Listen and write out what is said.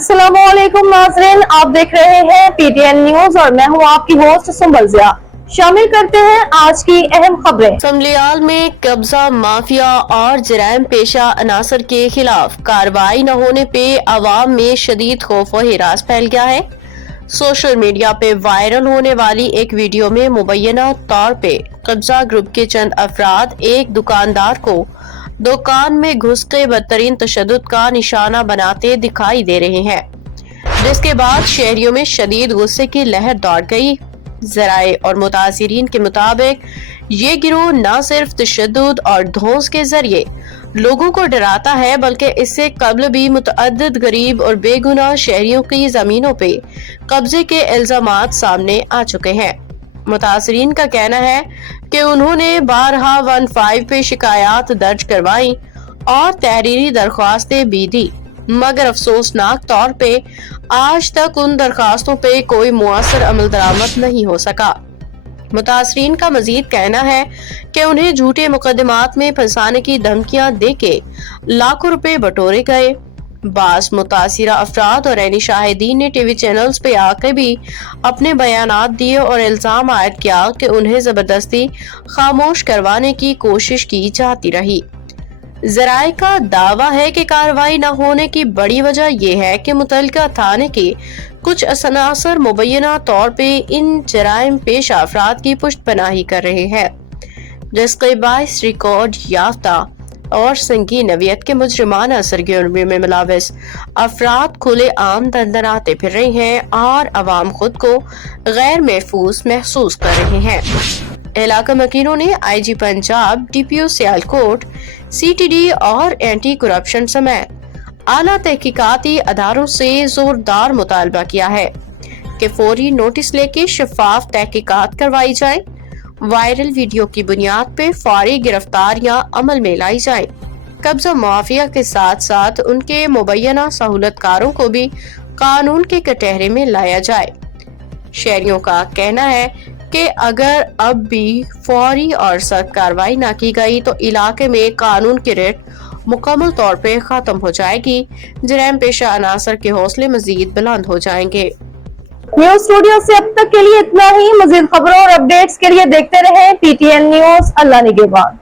अस्सलाम वालेकुम नाज़रीन, आप देख रहे हैं पीटीएन न्यूज और मैं हूं आपकी होस्ट सुंबल जिया। शामिल करते हैं आज की अहम खबरें। समलियाल में कब्जा माफिया और जराइम पेशा अनासर के खिलाफ कार्रवाई न होने पे अवाम में शदीद खौफ व हिरास फैल गया है। सोशल मीडिया पे वायरल होने वाली एक वीडियो में मुबैना तौर पे कब्जा ग्रुप के चंद अफराद एक दुकानदार को दुकान में घुस के बदतरीन तशद्दुद का निशाना बनाते दिखाई दे रहे हैं, जिसके बाद शहरियों में शदीद गुस्से की लहर दौड़ गई। जराए और मुतासिरीन के मुताबिक ये गिरोह न सिर्फ तशद्दुद और धौंस के जरिए लोगों को डराता है, बल्कि इससे कबल भी मुतअद्दिद गरीब और बेगुनाह शहरियों की जमीनों पे कब्जे के इल्जामात सामने आ चुके हैं। मुतासिरीन का कहना है कि उन्होंने बारहा 15 पे शिकायत दर्ज करवाई और तहरीरी दरख्वास्तें भी दी, मगर अफसोसनाक तौर पे आज तक उन दरखास्तों पे कोई मुअस्सर अमल दरामद नहीं हो सका। मुतासरीन का मजीद कहना है कि उन्हें झूठे मुकदमात में फंसाने की धमकियां देके लाखों रुपए बटोरे गए। बास मुतासिरा अफराद और ऐनी शाहिदीन ने टीवी चैनल्स पे आकर भी अपने बयानात दिए और इल्जाम आयद किया कि उन्हें जबरदस्ती खामोश करवाने की कोशिश की जाती रही। जराए का दावा है कि कार्रवाई न होने की बड़ी वजह यह है कि मुतल्लिका थाने के कुछ अनासर मुबैना तौर पे इन जराइम पेशा अफराद की पुष्टपनाही कर रहे हैं, जिसके बाइस रिकॉर्ड याफ्ता और संगीन नवियत के मुजरिमाना सरगर्मी में मुलव्वस अफराद खुले आम दंदनाते फिर रहे हैं और अवाम खुद को गैर महफूज महसूस कर रहे हैं। इलाका मकीनों ने IG Punjab, DPO Sialkot, CTD और एंटी करप्शन समेत आला तहकीकाती अदारों से जोरदार मुतालबा किया है कि फौरी नोटिस लेके शफाफ तहकीकात करवाई जाए, वायरल वीडियो की बुनियाद पे फौरी गिरफ्तारियां अमल में लाई जाए, कब्जा माफिया के साथ साथ उनके मुबैना सहूलतकारों को भी कानून के कटहरे में लाया जाए। शहरियों का कहना है कि अगर अब भी फौरी और सख्त कार्रवाई न की गई तो इलाके में कानून की रेट मुकम्मल तौर पे खत्म हो जाएगी। जराइम पेशा अनासर के हौसले मजीद बुलंद हो जाएंगे। न्यूज स्टूडियो से अब तक के लिए इतना ही। मजीद खबरों और अपडेट्स के लिए देखते रहें पीटीएन न्यूज। अल्लाह निगहबान।